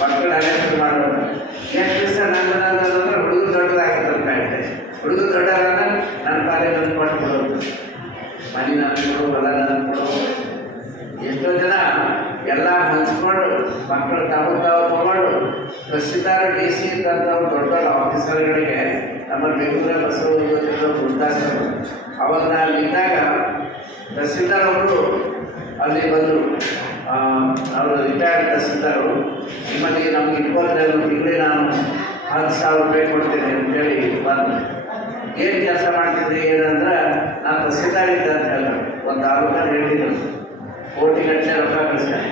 ಮಕ್ಕಳು ಅಲೆಕ್ಟ್ ಮಾಡೋದು ಎಷ್ಟು ದಿವಸ ನಂತರ ಹುಡುಗರು ದೊಡ್ಡದಾಗಿತ್ತು ಕಾಯ್ತೆ. ಹುಡುಗರು ದೊಡ್ಡದಾದ ನನ್ನ ಕಾಲೇಜ್ ನನ್ನ ಕೊಟ್ಬಿಡೋದು, ಮನೆ ನನ್ನ ಕೊಡು, ಹೊಲ ನನ್ನ ಕೊಡು. ಎಷ್ಟೋ ಜನ ಎಲ್ಲ ಹಂಚ್ಕೊಂಡು ಮಕ್ಕಳು ತಾವು ತಗೊಂಡು ತಹಸೀಲ್ದಾರ್ ಡಿ ಸಿ ಅಂತಂಥವ್ರು ದೊಡ್ಡ ದೊಡ್ಡ ಆಫೀಸರ್ಗಳಿಗೆ ನಮ್ಮ ಬೆಂಗಳೂರ ಬಸವಲಿಂಗ ವೃದ್ಧಾಶ್ರಮ ಅವಾಗ ನಾನು ಇದ್ದಾಗ ತಹಸೀಲ್ದಾರ್ ಅವರು ಅಲ್ಲಿ ಬಂದರು. ಅವರು ರಿಟೈರ್ಡ್ ತಹಸೀಲ್ದಾರು, ನಿಮ್ಮಲ್ಲಿ ನಮ್ಗೆ ಇಟ್ಕೊಳ್ತಾರೆ ತಿಂಗಳಿಗೆ ನಾನು 10,000 ರೂಪಾಯಿ ಕೊಡ್ತೇನೆ ಅಂತೇಳಿ ಬಂದು ಏನು ಕೆಲಸ ಮಾಡ್ತಿದ್ರಿ ಏನಂದ್ರೆ ನಾನು ತಹಸೀಲ್ದಾರ್ ಇದ್ದ ಅಂತ ಹೇಳಿದ್ರು. ಒಂದು ತಾಲೂಕಲ್ಲಿ ಹೇಳಿದ್ರು ಕೋಟಿಗಟ್ಟಲೆ ರೊಕ್ಕ ಕಳಿಸ್ತಾರೆ.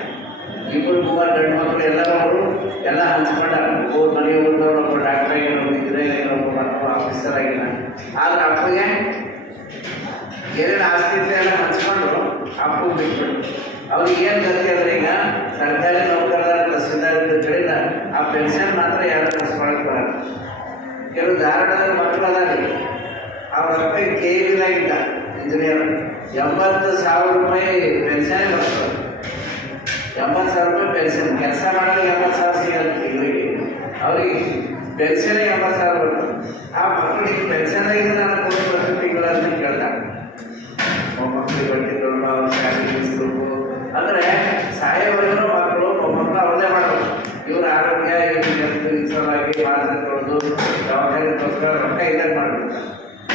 2-3 ಗಂಡು ಮಕ್ಕಳು ಎಲ್ಲರೂ ಅವರು ಎಲ್ಲ ಹಂಚ್ಕೊಂಡಾರ. ಮನೆ ಊರಿನವ್ರು ಒಬ್ಬ ಡಾಕ್ಟರ್ ಆಗಿರೋ, ಇಂಜಿನಿಯರ್ ಒಬ್ಬ ಮಕ್ಕಳು ಆಫೀಸರ್ ಆಗಿಲ್ಲ. ಆದ್ರೆ ಅಪ್ಪಗೆ ಏನೇನು ಆಸ್ತಿ ಎಲ್ಲ ಹಂಚ್ಕೊಂಡು ಅಪ್ಪು ಬಿಟ್ಬಿಟ್ಟು ಅವ್ರಿಗೆ ಏನು ಗತಿ ಅಂದರೆ ಈಗ ಸರ್ಕಾರಿ ನೌಕರರ ತಹಸೀಲ್ದಾರ್ ಇದ್ದ ಆ ಪೆನ್ಷನ್ ಮಾತ್ರ ಯಾರು ಕಳಿಸ್ಕೊಳಕ್ಕೆ ಬರಲ್ಲ. ಕೆಲವು ಧಾರವಾಡದ ಮಕ್ಕಳು ಅದಾರಿ, ಅವ್ರ ಅಪ್ಪ KVಲಾಗಿದ್ದ ಇಂಜಿನಿಯರ್, 80,000 ರೂಪಾಯಿ ಪೆನ್ಷನ್ ಬರ್ತದೆ. 80,000 ರೂಪಾಯಿ ಪೆನ್ಷನ್. ಕೆಲಸ ಮಾಡೋದು 80,000 ಸಿಗಲ್ಲ ತಿಂಗಳಿಗೆ, ಅವ್ರಿಗೆ ಪೆನ್ಷನ್ 80,000 ಬರ್ತದೆ. ಆ ಮಕ್ಕಳಿಗೆ ಪೆನ್ಷನ್ ಆಗಿದೆ ನಾನು ಕೊಡಬೇಕು ತಿಂಗಳು ಅಂತ ಕೇಳ್ತಾರೆ. ಮಕ್ಕಳಿಗೆ ಬಟ್ಟಿದ್ರು ಅವ್ರು ಶಾಲೆಗೆ ಇಳಿಸ್ಬೇಕು ಅಂದರೆ ಸಾಯೋವರೆಗೂ ಮಕ್ಕಳು ಅವ್ರದೇ ಮಾಡಬೇಕು. ಇವ್ರ ಆರೋಗ್ಯ ಸಲುವಾಗಿ ಮಾತ್ರ ಕೊಡೋದು, ಜವಾಬ್ದಾರಿಗೋಸ್ಕರ ರೊಕ್ಕ ಇದ್ದಾಗ ಮಾಡಬೇಕು.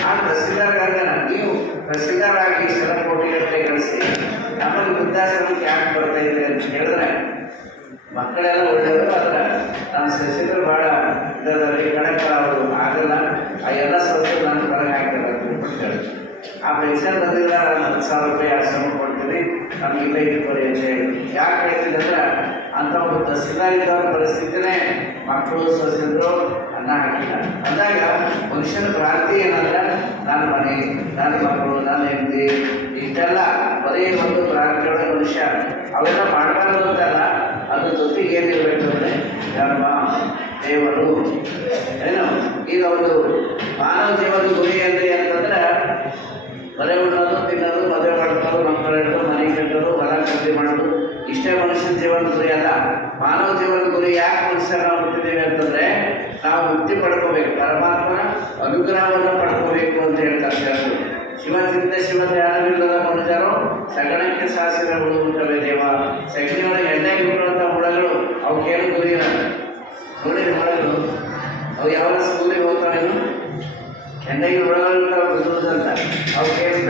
ಆ ತಹಸೀಲ್ದಾರ್ಗಾಗ ನೀವು ತಹಸೀಲ್ದಾರ್ ಆಗಿ ಇಷ್ಟೆಲ್ಲ ಕೋಟಿಗಟ್ಟಲೆ ಕಳಿಸಿ ನಮ್ಮಲ್ಲಿ ವೃದ್ಧಾಶ್ರಮಕ್ಕೆ ಯಾಕೆ ಬರ್ತಾ ಇದೆ ಅಂತ ಹೇಳಿದ್ರೆ ಮಕ್ಕಳೆಲ್ಲ ಒಳ್ಳೆಯವರು. ಆದರೆ ನಾನು ಶಶಿಧರ್ ಭಾಳ ಇದರಲ್ಲಿ ಕಣಕ್ಕೆ ಅವರು ಆಗಲ್ಲ, ಆ ಎಲ್ಲ ಸ್ವತ್ತು ನಾನು ಹೊರಗೆ ಹಾಕಿಲ್ಲ ಅಂತ ಹೇಳಿ ಆ ಪೆನ್ಷನ್ ಬಂದಿಲ್ಲ. ನಾನು 10,000 ರೂಪಾಯಿ ಆಶ್ರಮ ಕೊಡ್ತೀನಿ, ನಮಗಿಲ್ಲ ಇಟ್ಕೊಳ್ಳಿ ಅಂತ ಹೇಳಿ. ಯಾಕೆ ಹೇಳ್ತೀನಿ ಅಂದ್ರೆ ಅಂಥ ಒಂದು ತಹಸೀಲ್ದಾರ್ ಇದ್ದವ್ರ ಪರಿಸ್ಥಿತಿನೇ ಮಕ್ಕಳು ಸೊಸೆದ್ರು ಅನ್ನ ಹಾಕಿಲ್ಲ ಅಂದಾಗ ಮನುಷ್ಯನ ಕ್ರಾಂತಿ ಏನಂದ್ರೆ ನನ್ನ ಮನೆ, ನನ್ನ ಮಕ್ಕಳು, ನನ್ನ ಹೆಂಡತಿ ಇಷ್ಟೆಲ್ಲ ಬರೀ ಒಂದು ಕ್ರಾಂತಿಯೊಳಗೆ ಮನುಷ್ಯ ಅವೆಲ್ಲ ಮಾಡಬಾರ್ದು ಅಂತಲ್ಲ. ಅದ್ರ ಜೊತೆಗೆ ಏನಿರಬೇಕು ಅಂದರೆ ಧರ್ಮ, ದೇವರು ಏನು. ಈಗ ಒಂದು ಮಾನವ ಜೀವನದ ಗುರಿ ಅಂದರೆ ಅಂತಂದ್ರೆ ಬರೀ ಉಣ್ಣೋದು, ತಿನ್ನೋದು, ಮದುವೆ ಮಾಡ್ಕೊಳ್ಳೋದು, ಮಕ್ಕಳು ಇಡೋದು, ಮನೆ ಕಟ್ಟೋದು, ಹೊಲ ಖರೀದಿ ಮಾಡೋದು ಇಷ್ಟೇ ಮನುಷ್ಯನ ಜೀವನದ ಗುರಿ ಅಲ್ಲ. ಮಾನವ ಜೀವನದ ಗುರಿ ಯಾಕೆ ಮನುಷ್ಯರು ನಾವು ಹುಟ್ಟಿದ್ದೀವಿ ಅಂತಂದರೆ ನಾವು ಮುಕ್ತಿ ಪಡ್ಕೋಬೇಕು, ಪರಮಾತ್ಮನ ಅನುಗ್ರಹವನ್ನು ಪಡ್ಕೋಬೇಕು ಅಂತ ಹೇಳ್ತಾರೆ ಜನರು. ಶಿವಚಿಂತೆ ಶಿವ ಧ್ಯಾನವಿಲ್ಲದ ಮನುಷ್ಯರು ಸಗಣಕ್ಕೆ ಸಾಸಿರ ಹುಡುಗುತ್ತವೆ ದೇವ. ಸಗಣಿಯೊಳಗೆ ಎಣ್ಣೆಗೆ ಬಿಡುವಂಥ ಹುಳಗಳು ಅವಕ್ಕೇನು ಗುರಿ ಇರಲ್ಲ. ನೋಡಿ ಹುಳಗಳು ಅವು ಯಾವ ಸ್ಕೂಲಿಗೆ ಹೋಗ್ತಾವೇನು, ಎಣ್ಣೆಗೆ ಹುಳಗಳು ಅಂತ ಅವಕ್ಕೆ